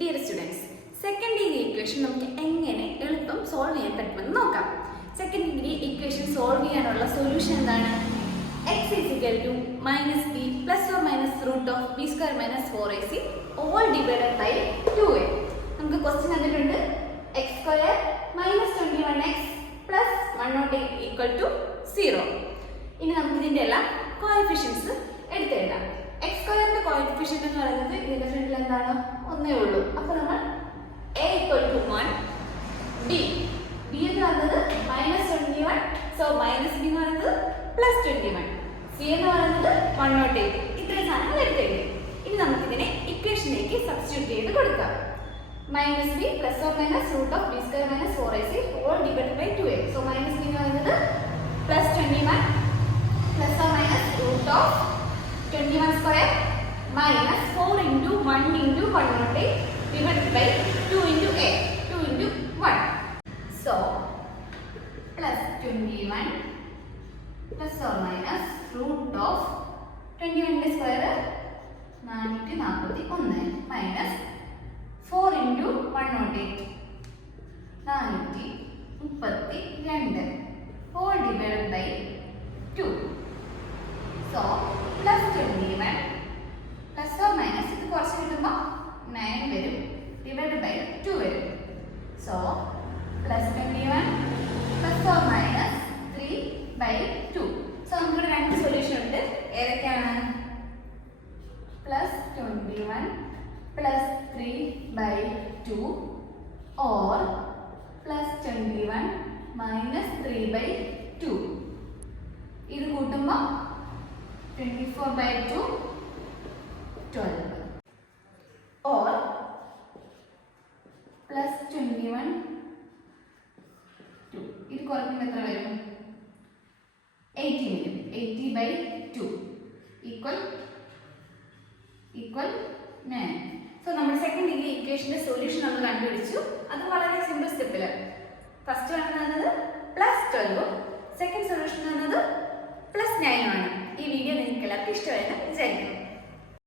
Dear students, second degree equation നമുക്ക് എങ്ങനെ എളുപ്പം സോൾവ് ചെയ്യാൻ പറ്റുമെന്ന് നോക്കാം. സെക്കൻഡ് ഡിഗ്രി ഇക്വേഷൻ സോൾവ് ചെയ്യാനുള്ള സൊല്യൂഷൻ എന്താണ്? x is equal to minus b plus or minus root of b square minus 4ac all divided by 2a. നമുക്ക് question തന്നിട്ടുണ്ട് x square minus 21x plus 108 equal to 0. ഇനി നമുക്ക് ഇതിന്റെ എല്ലാം coefficients എടുത്തെഴുതാം. x സ്ക്വയറിന്റെ coefficient എന്ന് പറയുന്നത് ഇതിന്റെ ഫ്രണ്ടിൽ എന്താണ്? ഒന്നേ ഉള്ളൂ. അപ്പോൾ നമ്മൾ a equal to 1, b എന്ന് പറയുന്നത് -21, സോ -b എന്ന് പറയുന്നത് +21, c എന്ന് പറയുന്നത് 108. ഇത്രയും സാധനങ്ങൾ എടുത്തെഴുതി. ഇനി നമുക്ക് ഇതിനെ ഇക്വേഷനിലേക്ക് സബ്സ്റ്റിറ്റ്യൂട്ട് ചെയ്ത് കൊടുക്കാം. -b plus or minus root of b square minus 4ac all divided by 2a. So -b എന്ന് പറയുന്നത് +21 plus or minus root of 21 square minus 4 into 1 into 108 divided by 2 into a, 2 into 1. So, plus 21 plus or minus root of 21 square 441 minus 4 into 108 432 all divided by 2. So, plus 21 plus or minus ഇത് കുറച്ച് കിട്ടുമ്പോൾ 9 വരും, divided by 2 വരും. So, plus 21 plus or minus 3 by 2. So, നമുക്കിവിടെ രണ്ട് solution ഉണ്ട്. ഏതൊക്കെയാണ്? plus 21 plus 3 by 2 or plus 21 minus 3 by 2. ഇത് കൂട്ടുമ്പോൾ 24 by 2 12 or plus 21 2. ഇത് കുറയ്ക്കുമ്പോൾ എത്ര വരും? 80 വരും. 80 by 2 equal 9. സോ നമ്മൾ സെക്കൻഡ് ഡിഗ്രി ഇക്വേഷന്റെ സൊല്യൂഷൻ നമ്മൾ കണ്ടുപിടിച്ചു. അത് വളരെ സിമ്പിൾ സ്റ്റെപ്പിൽ. ഫസ്റ്റ് വൺ എന്നത് +12, സെക്കൻഡ് സൊല്യൂഷൻ എന്നത് +9 ആണ്. ഈ വീഡിയോ നിങ്ങൾക്ക് എല്ലാവർക്കും ഇഷ്ടമായെന്ന് വിചാരിക്കുന്നു.